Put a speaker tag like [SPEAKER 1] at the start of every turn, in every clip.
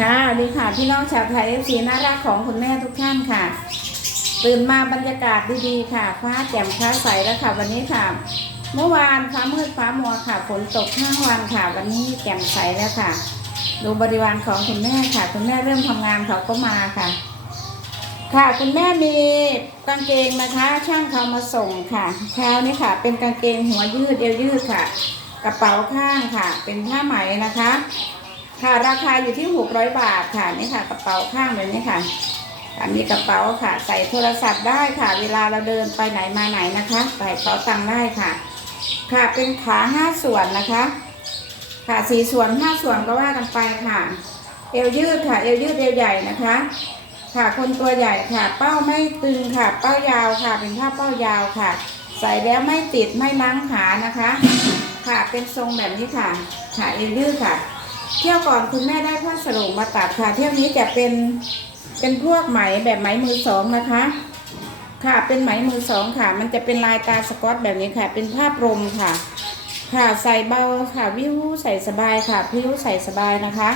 [SPEAKER 1] ค่ะดีค่ะพี่น้องชาวไทยเอฟซีน่ารักของคุณแม่ทุกท่านค่ะ ตื่นมาบรรยากาศดีๆค่ะฟ้าแจ่มฟ้าใสแล้วค่ะ วันนี้ค่ะ เมื่อวานฟ้ามืดฟ้ามัวค่ะฝนตกทั้งวันค่ะ วันนี้แจ่มใสแล้วค่ะ ดูบริวารของคุณแม่ค่ะ คุณแม่เริ่มทำงานเขาก็มาค่ะ ค่ะคุณแม่มีกางเกงนะคะช่างเขามาส่งค่ะเช้านี้ค่ะ เป็นกางเกงหัวยืดเอวยืดค่ะ กระเป๋าข้างค่ะ เป็นผ้าไหมนะคะ ค่ะราคาอยู่ที่600บาทค่ะนี่ค่ะ กระเป๋าข้างแบบนี้ค่ะค่ะมีกระเป๋าค่ะ ใส่โทรศัพท์ได้ค่ะ เวลาเราเดินไปไหนมาไหนนะคะ ใส่กระเป๋าตังค์ได้ค่ะ ค่ะเป็นขาห้าส่วนนะคะ ค่ะสี่ส่วนห้าส่วนก็ว่ากันไปค่ะ เอวยืดค่ะเอวยืดเอวใหญ่นะคะ ค่ะคนตัวใหญ่ค่ะ เป้าไม่ตึงค่ะ เป้ายาวค่ะ เป็นผ้าเป้ายาวค่ะ ใส่แล้วไม่ติดไม่ล้งขานะคะ ค่ะเป็นทรงแบบนี้ค่ะ ค่ะเอวยืดค่ะ เที่ยวก่อนคุณแม่ได้ผ้าสรงมาตัดค่ะ เที่ยวนี้จะเป็นเป็นพวกไหมแบบไหมมือสองนะคะ ค่ะเป็นไหมมือสองค่ะ มันจะเป็นลายตาสกอตแบบนี้ค่ะ เป็นผ้าพรมค่ะ ค่ะใส่เบาค่ะวิวใส่สบายค่ะพิวใส่สบายนะคะ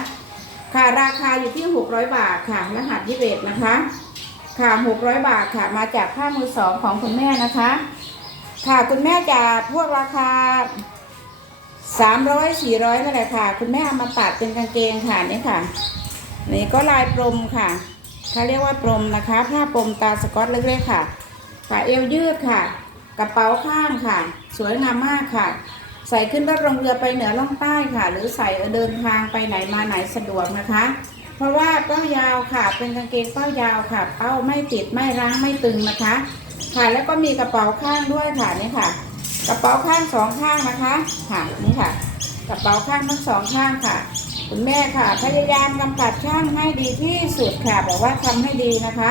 [SPEAKER 1] ค่ะราคาอยู่ที่600บาทค่ะรหัสยี่เบนะคะค่ะ600บาทค่ะ มาจากผ้ามือสองของคุณแม่นะคะ ค่ะคุณแม่จะพวกราคา 300 400นั่นแหละค่ะ คุณแม่เอามาตัดเป็นกางเกงค่ะนี่ค่ะ นี่ก็ลายปรมค่ะเขาเรียกว่าปรมนะคะ ผ้าปรมตาสกอตเล็กๆค่ะค่ะเอวยืดค่ะ กระเป๋าข้างค่ะ สวยงามมากค่ะ ใส่ขึ้นรถลงเรือไปเหนือล่องใต้ค่ะ หรือใส่เดินทางไปไหนมาไหนสะดวกนะคะ เพราะว่าเป้ายาวค่ะ เป็นกางเกงเป้ายาวค่ะ เป้าไม่ติดไม่รั้งไม่ตึงนะคะ ค่ะแล้วก็มีกระเป๋าข้างด้วยค่ะนี่ค่ะ กระเป๋าข้างสองข้างนะคะค่ะนี่ค่ะ กระเป๋าข้างทั้งสองข้างค่ะ คุณแม่ค่ะ พยายามกำกับช่างให้ดีที่สุดค่ะบอกว่าทำให้ดีนะคะ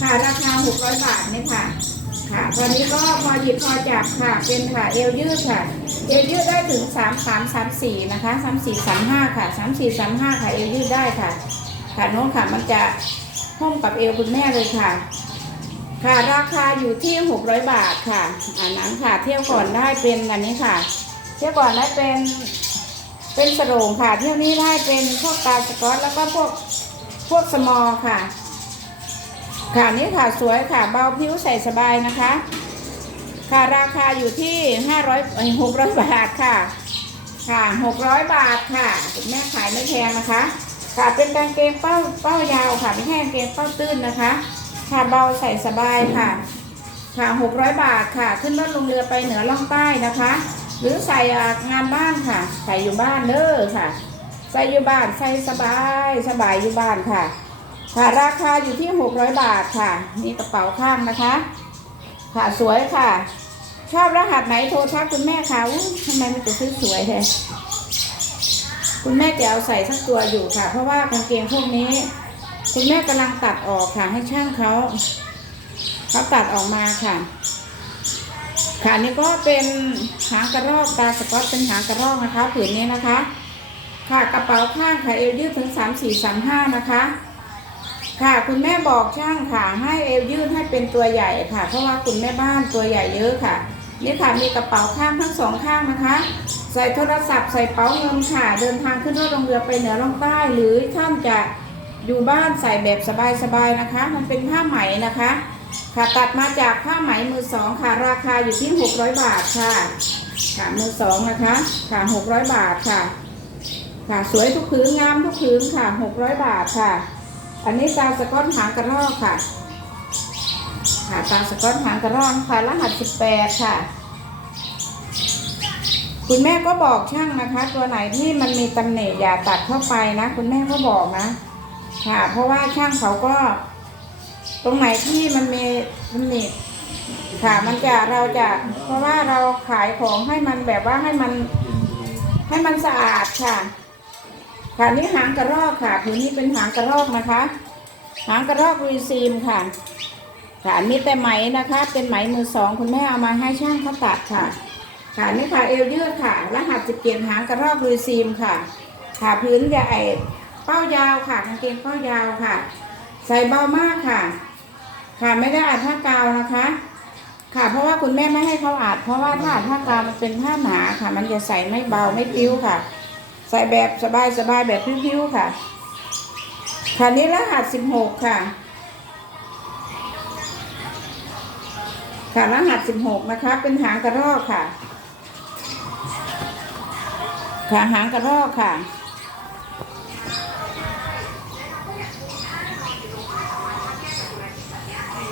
[SPEAKER 1] ค่ะราคา600บาทนี่ค่ะ ค่ะตอนนี้ก็พอหยิบพอจับค่ะ เป็นค่ะเอวยืดค่ะ เอวยืดได้ถึง3 3 3 4นะคะ3 4 3 5ค่ะ3 4 3 5ค่ะเอวยืดได้ค่ะ ค่ะโน้นค่ะมันจะห้มกับเอวคุณแม่เลยค่ะ ค่ะ ราคาอยู่ที่ 600 บาทค่ะอันนั้นค่ะ เที่ยวก่อนได้เป็นอันนี้ค่ะ เที่ยวก่อนได้เป็น เป็นสโรงค่ะ เที่ยวนี้ได้เป็นพวกตาสกอตแล้วก็พวกพวกสมอค่ะ ค่ะนี่ค่ะสวยค่ะ เบาผิวใส่สบายนะคะ ค่ะราคาอยู่ที่500เอ้ย600บาทค่ะ ค่ะ600บาทค่ะแม่ขายไม่แพงนะคะ ค่ะเป็นกางเกงเป้าเป้ายาวค่ะไม่ใช่กางเกงเป้าตื้นนะคะ ค่ะเบาใส่สบายค่ะ ค่ะ600บาทค่ะ ขึ้นรถลงเรือไปเหนือล่องใต้นะคะ หรือใส่งานบ้านค่ะ ใส่อยู่บ้านเด้อค่ะ ใส่อยู่บ้านใส่สบายสบายอยู่บ้านค่ะ ค่ะราคาอยู่ที่600บาทค่ะนี่กระเป๋าข้างนะคะ ค่ะสวยค่ะ ชอบรหัสไหนโทรทักคุณแม่ค่ะทำไมมันจะซื้อสวยแท้คุณแม่จะเอาใส่สักตัวอยู่ค่ะ เพราะว่ากางเกงพวกนี้ คุณแม่กำลังตัดออกค่ะ ให้ช่างเขาเขาตัดออกมาค่ะ ค่ะนี่ก็เป็นหางกระรอกตาสก๊อตเป็นหางกระรอกนะคะผืนนี้นะคะ ค่ะกระเป๋าข้างค่ะเอวยืดถึงสามสี่สามห้านะคะค่ะคุณแม่บอกช่างค่ะ ให้เอวยืดให้เป็นตัวใหญ่ค่ะ เพราะว่าคุณแม่บ้านตัวใหญ่เยอะค่ะนี่ค่ะมีกระเป๋าข้างทั้งสองข้างนะคะ ใส่โทรศัพท์ใส่เป๋าเงินค่ะ เดินทางขึ้นรถลงเรือไปเหนือลงใต้ หรือท่านจะ อยู่บ้านใส่แบบสบายๆนะคะ มันเป็นผ้าไหมนะคะ ค่ะตัดมาจากผ้าไหมมือสองค่ะ ราคาอยู่ที่ 600 บาทค่ะ ค่ะมือสองนะคะ ค่ะ 600 บาทค่ะ ค่ะสวยทุกผืนงามทุกผืนค่ะ 600 บาทค่ะ อันนี้ตาสก้อนหางกระรอกค่ะ ค่ะตาสก้อนหางกระรอกค่ะรหัส 18 ค่ะคุณแม่ก็บอกช่างนะคะ ตัวไหนที่มันมีตำหนิอย่าตัดเข้าไปนะ คุณแม่ก็บอกนะ ค่ะ เพราะว่าช่างเขาก็ ตรงไหนที่มันมีตำหนิค่ะ มันจะเราจะ เพราะว่าเราขายของให้มันแบบว่าให้มัน ให้มันสะอาดค่ะ ค่ะนี่หางกระรอกค่ะผืนนี้เป็นหางกระรอกนะคะ หางกระรอกรีซีมค่ะค่ะมีแต่ไหมนะคะ เป็นไหมมือสองคุณแม่เอามาให้ช่างเขาตัดค่ะ ค่ะนี่ค่ะเอวยืดค่ะ รหัสสิบเกียนหางกระรอกรีซีมค่ะ ค่ะพื้นใหญ่ เป้ายาวค่ะกางเกงเป้ายาวค่ะ ใส่เบามากค่ะ ค่ะไม่ได้อัดผ้ากาวนะคะ ค่ะ เพราะว่าคุณแม่ไม่ให้เขาอัดเพราะว่าถ้าอัดผ้ากาวมันเป็นผ้าหนาค่ะ มันจะใส่ไม่เบาไม่ปิ้วค่ะ ใส่แบบสบายสบายแบบพิ้วๆค่ะ ค่ะนี้รหัสสิบหกค่ะค่ะรหัสสิบหกนะคะ เป็นหางกระรอกค่ะ ค่ะหางกระรอกค่ะ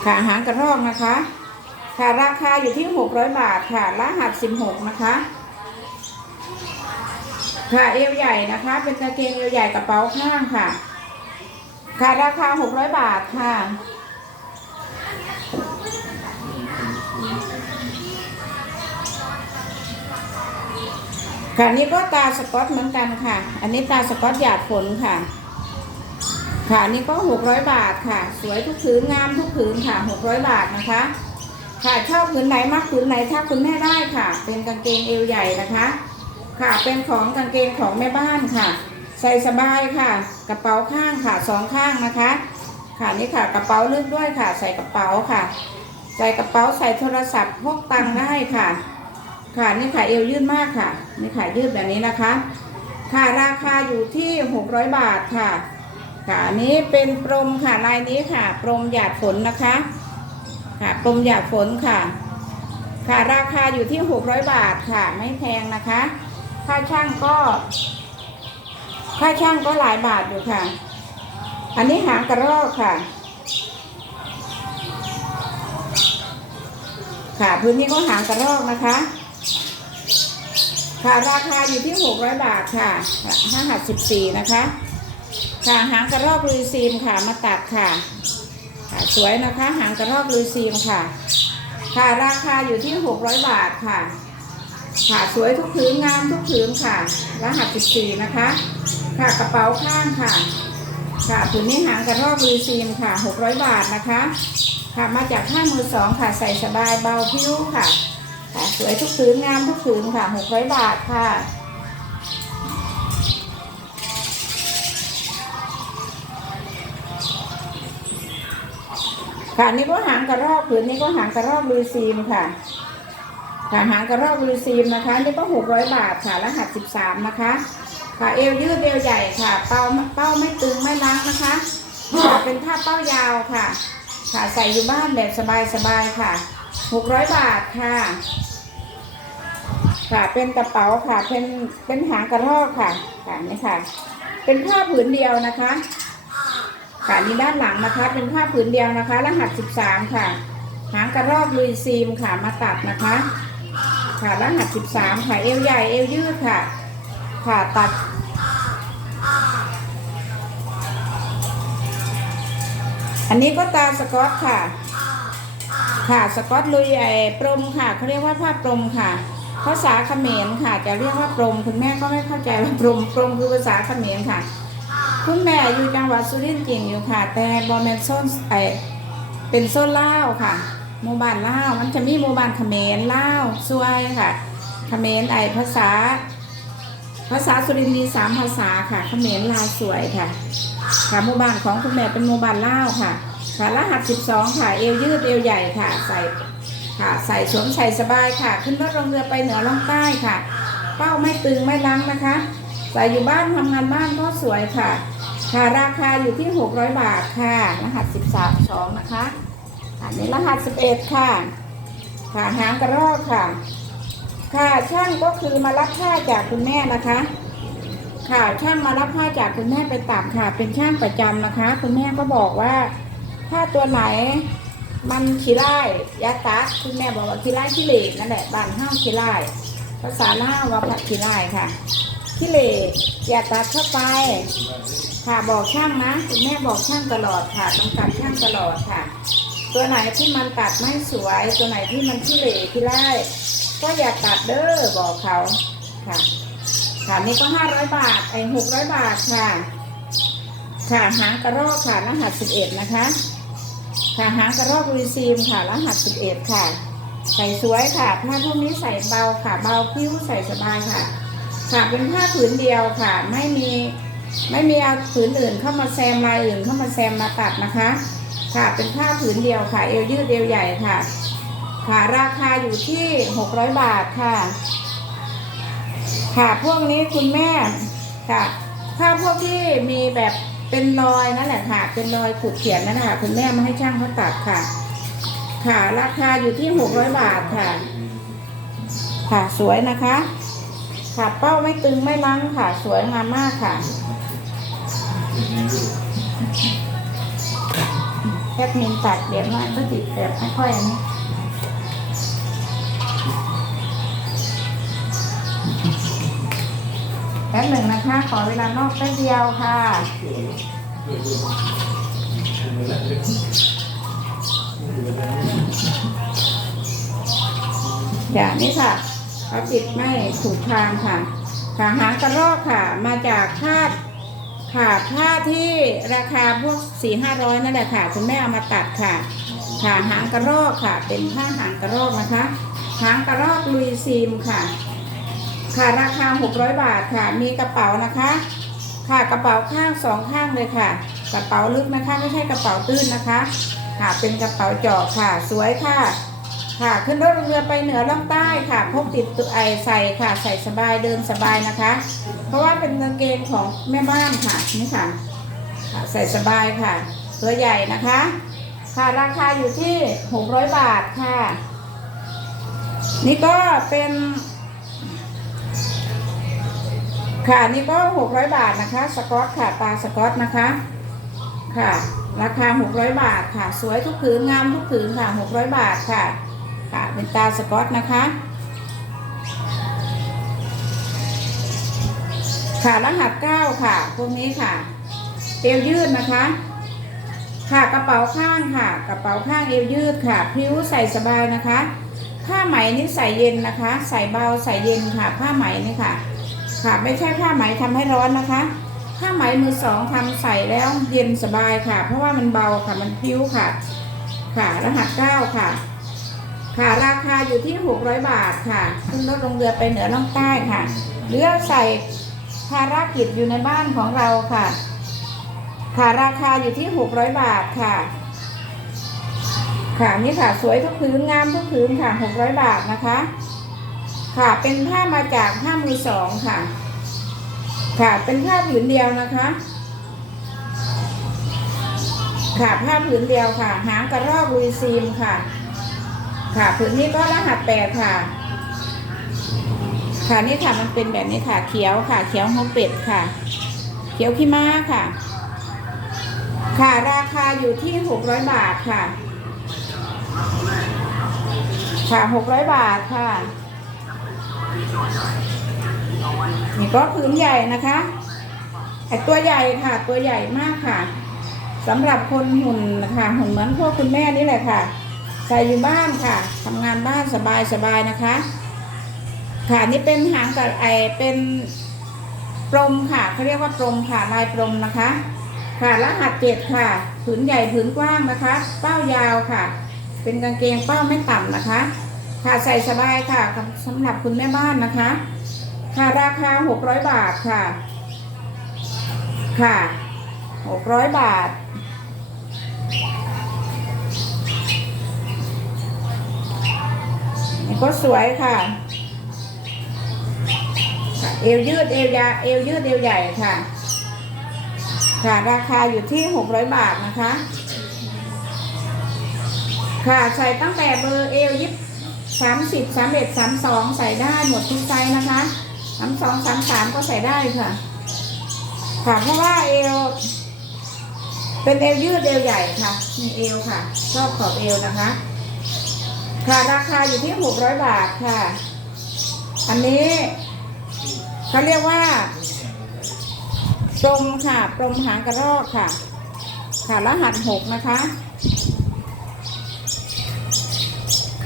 [SPEAKER 1] ค่ะหางกระรอกนะคะ ค่ะราคาอยู่ที่หกร้อยบาทค่ะรหัสสิบหกนะคะ ค่ะเอวใหญ่นะคะ เป็นกางเกงเอวใหญ่กระเป๋าข้างค่ะ ค่ะราคาหกร้อยบาทค่ะ ค่ะนี่ก็ตาสกอตเหมือนกันค่ะ อันนี้ตาสกอตหยาดฝนค่ะ ค่ะนี่ก็หกร้อยบาทค่ะ สวยทุกผืนงามทุกผืนค่ะหกร้อยบาทนะคะ ค่ะชอบผืนไหนมากผืนไหนถ้าคุณแม่ได้ค่ะ เป็นกางเกงเอวใหญ่นะคะ ค่ะเป็นของกางเกงของแม่บ้านค่ะ ใส่สบายค่ะ กระเป๋าข้างค่ะสองข้างนะคะ ค่ะนี่ค่ะกระเป๋าลึกด้วยค่ะ ใส่กระเป๋าค่ะ ใส่กระเป๋าใส่โทรศัพท์พกตังค์ได้ค่ะ ค่ะนี่ค่ะเอวยืดมากค่ะนี่ค่ะยืดแบบนี้นะคะ ค่ะราคาอยู่ที่ 600 บาทค่ะ ค่ะอันนี้เป็นปรมค่ะลายนี้ค่ะ ปรมหยาดฝนนะคะ ค่ะปรมหยาดฝนค่ะ ค่ะราคาอยู่ที่ 600 บาทค่ะ ไม่แพงนะคะ ค่าช่างก็ ค่าช่างก็หลายบาทอยู่ค่ะ อันนี้หางกระรอกค่ะ ค่ะพื้นนี้ก็หางกระรอกนะคะ ค่ะราคาอยู่ที่ 600 บาทค่ะห้าหัดสิบสี่นะคะ ค่ะหางกระรอกลุยซีมค่ะมาตัดค่ะค่ะ สวยนะคะหางกระรอกลุยซีมค่ะ ค่ะราคาอยู่ที่600บาทค่ะ ค่ะสวยทุกผืนงามทุกผืนค่ะ รหัสสิบสี่นะคะ ค่ะกระเป๋าข้างค่ะ ค่ะผืนนี้หางกระรอกลุยซีมค่ะ600บาทนะคะ ค่ะมาจากห้ามือสองค่ะใส่สบายเบาพิ้วค่ะค่ะสวยทุกผืนงามทุกผืนค่ะ600บาทค่ะ ค่ะนี่ก็หางกระรอกผืนนี้ก็หางกระรอกลุยซีมค่ะ ค่ะหางกระรอกลุยซีมนะคะ นี่ก็600บาทค่ะรหัส13นะคะ ค่ะเอวยืดเอวใหญ่ค่ะ เป้าเป้าไม่ตึงไม่ล้างนะคะค่ะเป็นผ้าเป้ายาวค่ะ ค่ะใส่อยู่บ้านแบบสบายๆค่ะ600บาทค่ะ ค่ะเป็นกระเป๋าค่ะเป็นเป็นหางกระรอกค่ะค่ะนี่ค่ะ เป็นผ้าผืนเดียวนะคะ ค่ะนี่ด้านหลังนะคะเป็นผ้าผืนเดียวนะคะ รหัส 13 ค่ะ หางกระรอกลุยซีมค่ะมาตัดนะคะ ค่ะรหัส 13 ค่ะเอวใหญ่เอวยืดค่ะ ค่ะตัดอันนี้ก็ตาสกอตค่ะ ค่ะสกอตลุยไอ้ปรมค่ะเขาเรียกว่าผ้าปรมค่ะ ภาษาเขมรค่ะ จะเรียกว่าปรมคุณแม่ก็ไม่เข้าใจว่าปรมปรมคือภาษาเขมรค่ะ คุณแม่อยู่จังหวัดสุรินทร์จริงอยู่ค่ะ แต่บอมเมนโซนไอเป็นโซนล่าค่ะหมู่บ้านล่ามันจะมีหมู่บ้านเขมรล่าวซวยค่ะเขมรไอภาษา ภาษาสุรินทร์มีสามภาษาค่ะเขมรลาวสวยค่ะค่ะหมู่บ้านของคุณแม่เป็นหมู่บ้านล่าค่ะ ค่ะรหัสสิบสองค่ะเอวยืดเอวใหญ่ค่ะ ใส่ค่ะใส่สวมใส่สบายค่ะ ขึ้นรถลงเรือไปเหนือล่องใต้ค่ะ เป้าไม่ตึงไม่ล้งนะคะ ใส่อยู่บ้านทำงานบ้านก็สวยค่ะ ค่ะ ราคาอยู่ที่ 600 บาทค่ะ รหัส 13 2 นะคะ อันนี้รหัส 11 ค่ะ ค่ะหางกระรอกค่ะ ค่ะช่างก็คือมารับผ้าจากคุณแม่นะคะ ค่ะช่างมารับผ้าจากคุณแม่ไปตัดค่ะ เป็นช่างประจำนะคะ คุณแม่ก็บอกว่าถ้าตัวไหนมันขี้ไล่ยาตัดคุณแม่บอกว่าขี้ไล่ขี้เหล็กนั่นแหละบ้านห้ามขี้ไล่ภาษาล่าวว่าผัดขี้ไล่ค่ะ ขี้เหล็กอย่าตัดเข้าไป ค่ะบอกช่างนะคุณแม่บอกช่างตลอดค่ะกำกับช่างตลอดค่ะ ตัวไหนที่มันตัดไม่สวย ตัวไหนที่มันขี้เหร่ขี้ไล่ก็อย่าตัดเด้อบอกเขาค่ะ ค่ะนี่ก็ห้าร้อยบาทไอ้หกร้อยบาทค่ะ ค่ะหางกระรอกค่ะรหัสสิบเอ็ดนะคะค่ะหางกระรอกรีซีมค่ะรหัสสิบเอ็ดค่ะ ใส่สวยค่ะผ้าพวกนี้ใส่เบาค่ะ เบาพิ้วใส่สบายค่ะ ค่ะเป็นผ้าผืนเดียวค่ะ ไม่มีไม่มีเอาผืนอื่นเข้ามาแซมลายอื่นเข้ามาแซมมาตัดนะคะ ค่ะเป็นผ้าผืนเดียวค่ะ เอวยืดเอวใหญ่ค่ะ ค่ะราคาอยู่ที่600บาทค่ะ ค่ะพวกนี้คุณแม่ค่ะผ้าพวกที่มีแบบเป็นรอยนั่นแหละค่ะ เป็นรอยขูดเขียนนั่นแหละค่ะคุณแม่มาให้ช่างเขาตัดค่ะ ค่ะ ราคาอยู่ที่หกร้อยบาทค่ะ ค่ะสวยนะคะ ค่ะเป้าไม่ตึงไม่ลังค่ะ สวยงามมากค่ะแคทมินตัดเดี๋ยวมันก็ติดแบบไม่ค่อยอันนี้แป๊บหนึ่งนะคะ ขอเวลานอกแป๊บเดียวค่ะอย่างนี้ค่ะ เขาติดไม่ถูกทางค่ะขาหางกระรอกค่ะ มาจากคาดค่ะผ้าที่ราคาพวกสี่ห้าร้อยนั่นแหละค่ะคุณแม่เอามาตัดค่ะขาหางกระรอกค่ะ เป็นผ้าหางกระรอกนะคะ หางกระรอกลุยซีมค่ะ ค่ะราคาหกร้อยบาทค่ะ มีกระเป๋านะคะ ค่ะกระเป๋าข้างสองข้างเลยค่ะ กระเป๋าลึกนะคะไม่ใช่กระเป๋าตื้นนะคะ ค่ะเป็นกระเป๋าเจาะค่ะ สวยค่ะ ค่ะ ขึ้นรถเรือไปเหนือล่องใต้ค่ะ พกติดตัวไอใส่ค่ะ ใส่สบายเดินสบายนะคะ เพราะว่าเป็นกางเกงของแม่บ้านค่ะนี่ค่ะค่ะ ใส่สบายค่ะ ตัวใหญ่นะคะ ค่ะราคาอยู่ที่หกร้อยบาทค่ะ นี่ก็เป็นค่ะนี่ก็หกร้อยบาทนะคะ สกอตค่ะตาสกอตนะคะ ค่ะ ราคาหกร้อยบาทค่ะ สวยทุกผืนงามทุกผืนค่ะหกร้อยบาทค่ะ ค่ะเป็นตาสกอตนะคะค่ะรหัสเก้าค่ะพวกนี้ค่ะ เอวยืดนะคะ ค่ะกระเป๋าข้างค่ะ กระเป๋าข้างเอวยืดค่ะพิ้วใส่สบายนะคะ ผ้าไหมนี่ใส่เย็นนะคะ ใส่เบาใส่เย็นค่ะ ผ้าไหมนี่ค่ะ ค่ะไม่ใช่ผ้าไหมทำให้ร้อนนะคะ ผ้าไหมมือสองทำใส่แล้วเย็นสบายค่ะ เพราะว่ามันเบาค่ะมันพิ้วค่ะ ค่ะรหัสเก้าค่ะ ค่ะ ราคาอยู่ที่หกร้อยบาทค่ะขึ้นรถลงเรือไปเหนือล่องใต้ค่ะเรือใส่ภารกิจอยู่ในบ้านของเราค่ะ ค่ะราคาอยู่ที่หกร้อยบาทค่ะ ค่ะนี่ค่ะสวยทุกผืนงามทุกผืนค่ะหกร้อยบาทนะคะ ค่ะเป็นผ้ามาจากผ้ามือสองค่ะ ค่ะเป็นผ้าผืนเดียวนะคะ ค่ะผ้าผืนเดียวค่ะ หางกระรอกลุยซีมค่ะ ค่ะผืนนี้ก็รหัสแปดค่ะ ค่ะนี่ค่ะมันเป็นแบบนี้ค่ะ เขียวค่ะ เขียวหัวเป็ดค่ะ เขียวขี้ม้าค่ะ ค่ะราคาอยู่ที่หกร้อยบาทค่ะ ค่ะหกร้อยบาทค่ะนี่ก็ผืนใหญ่นะคะไอตัวใหญ่ค่ะ ตัวใหญ่มากค่ะสำหรับคนหุ่นนะคะหุ่นเหมือนพวกคุณแม่นี่แหละค่ะ ใส่อยู่บ้านค่ะทำงานบ้านสบายสบายนะคะ ค่ะนี่เป็นหางกับไอเป็นปรมค่ะเขาเรียกว่าปรมค่ะลายปรมนะคะ ค่ะรหัสเจ็ดค่ะ ผืนใหญ่ผืนกว้างนะคะ เป้ายาวค่ะ เป็นกางเกงเป้าไม่ต่ำนะคะ ค่ะใส่สบายค่ะสำหรับคุณแม่บ้านนะคะ ค่ะราคาหกร้อยบาทค่ะ ค่ะหกร้อยบาท ก็สวยค่ะค่ะเอวยืดเอวยาเอวยืดเอวใหญ่ค่ะ ค่ะราคาอยู่ที่หกร้อยบาทนะคะ ค่ะใส่ตั้งแต่เบอร์เอวยิบสามสิบสามเอ็ดสามสองใส่ได้หมดทุกไซส์นะคะสามสองสามสามก็ใส่ได้ค่ะ ค่ะเพราะว่าเอว เป็นเอวยืดเอวใหญ่ค่ะมีเอวค่ะ ชอบขอบเอวนะคะ ค่ะราคาอยู่ที่หกร้อยบาทค่ะ อันนี้เขาเรียกว่าปรมค่ะปรมหางกระรอกค่ะ ค่ะรหัสหกนะคะ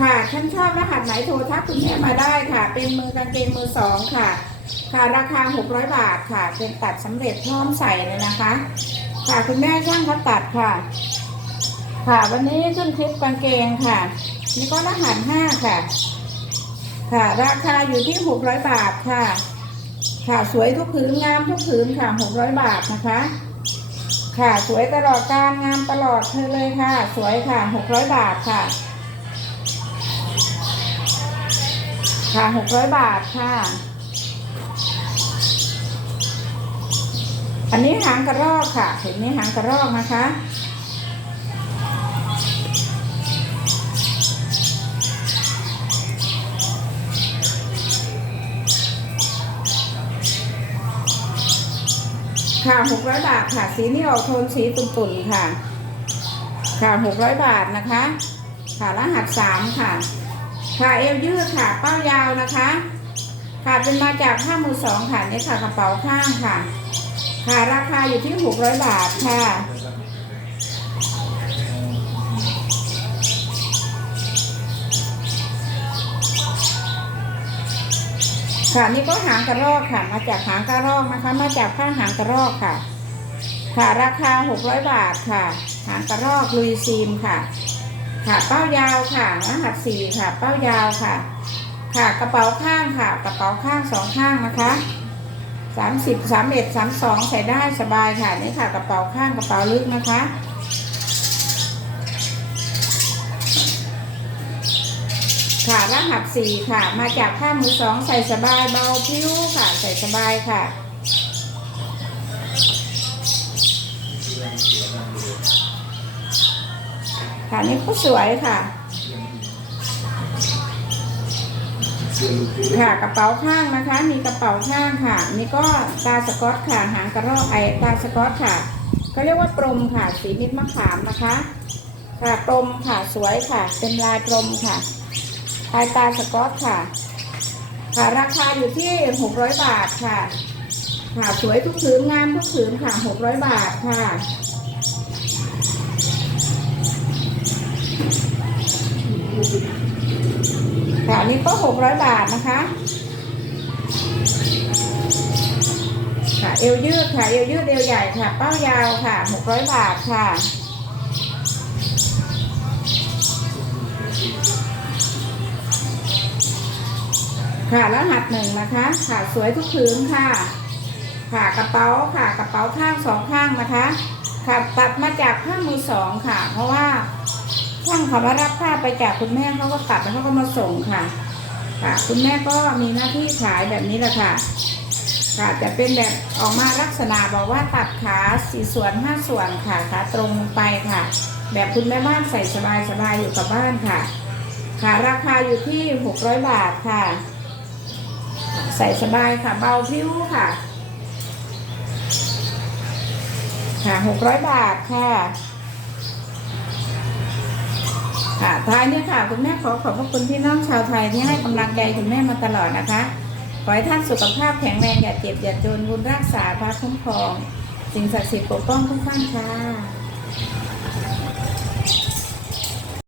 [SPEAKER 1] ค่ะฉันชอบรหัสไหนโทรทักคุณแม่มาได้ค่ะ เป็นมือกางเกงมือสองค่ะ ค่ะราคาหกร้อยบาทค่ะ เป็นตัดสำเร็จพร้อมใส่เลยนะคะ ค่ะคุณแม่ช่างเขาตัดค่ะ ค่ะวันนี้ขึ้นคลิปกางเกงค่ะ นี่ก็รหัสห้าค่ะ ค่ะ ราคาอยู่ที่หกร้อยบาทค่ะ ค่ะสวยทุกผืนงามทุกผืนค่ะหกร้อยบาทนะคะ ค่ะสวยตลอดการงามตลอดเธอเลยค่ะ สวยค่ะหกร้อยบาทค่ะ ค่ะหกร้อยบาทค่ะ อันนี้หางกระรอกค่ะเห็นไหมหางกระรอกนะคะ ค่ะหกร้อยบาทค่ะ สีนี้ออกโทนสีตุ่นๆค่ะ ค่ะหกร้อยบาทนะคะ ค่ะรหัสสามค่ะ ค่ะเอวยืดค่ะ เป้ายาวนะคะ ค่ะเป็นมาจากผ้ามือสองค่ะนี่ค่ะกระเป๋าข้างค่ะ ค่ะราคาอยู่ที่หกร้อยบาทค่ะ ค่ะนี่ก็หางกระรอกค่ะ มาจากหางกระรอกนะคะ มาจากผ้าหางกระรอกค่ะ ค่ะราคา 600 บาทค่ะ หางกระรอกลุยซีมค่ะ ค่ะเป้ายาวค่ะรหัสสี่ค่ะ เป้ายาวค่ะ ค่ะกระเป๋าข้างค่ะ กระเป๋าข้างสองข้างนะคะสามสิบสามเอ็ดสามสองใส่ได้สบายค่ะนี่ค่ะ กระเป๋าข้างกระเป๋าลึกนะคะ ค่ะรหัสสี่ค่ะ มาจากผ้ามือสองใส่สบายเบาพิ้วค่ะ ใส่สบายค่ะค่ะนี่ก็สวยค่ะ ค่ะกระเป๋าข้างนะคะ มีกระเป๋าข้างค่ะ นี่ก็ตาสกอตค่ะ หางกระรอกไอตาสกอตค่ะเขาเรียกว่าปรมค่ะ สีมิตรมะขามนะคะ ค่ะปรมค่ะสวยค่ะ เป็นลายปรมค่ะ ลายตาสกอตค่ะ ค่ะ ราคาอยู่ที่ 600 บาทค่ะ ค่ะ สวยทุกผืนงามทุกผืนค่ะ 600 บาทค่ะค่ะนี่ก็ 600 บาทนะคะ ค่ะ เอวยืดค่ะ เอวยืดเอวใหญ่ค่ะ เป้ายาวค่ะ 600 บาทค่ะ ค่ะรหัสหนึ่งนะคะ ค่ะสวยทุกพื้นค่ะ ค่ะกระเป๋าค่ะกระเป๋าข้างสองข้างนะคะ ค่ะตัดมาจากผ้ามือสองค่ะ เพราะว่าช่างเขามารับผ้าไปจากคุณแม่เขาก็ตัดแล้วเขาก็มาส่งค่ะ ค่ะ คุณแม่ก็มีหน้าที่ขายแบบนี้แหละค่ะ ค่ะจะเป็นแบบออกมาลักษณะบอกว่าตัดขาสี่ส่วนห้าส่วนค่ะขาตรงไปค่ะ แบบคุณแม่บ้านใส่สบายสบายอยู่กับบ้านค่ะ ค่ะราคาอยู่ที่หกร้อยบาทค่ะ ใส่สบายค่ะ เบาพิ้วค่ะ ค่ะหกร้อยบาทค่ะค่ะท้ายนี้ค่ะ คุณแม่ขอขอบพระคุณพี่น้องชาวไทยที่ให้กำลังใจคุณแม่มาตลอดนะคะ ขอให้ท่านสุขภาพแข็งแรงอย่าเจ็บอย่าจนบุญรักษาพระคุ้มครอง สิ่งศักดิ์สิทธิ์ปกป้องทุกท่านค่ะ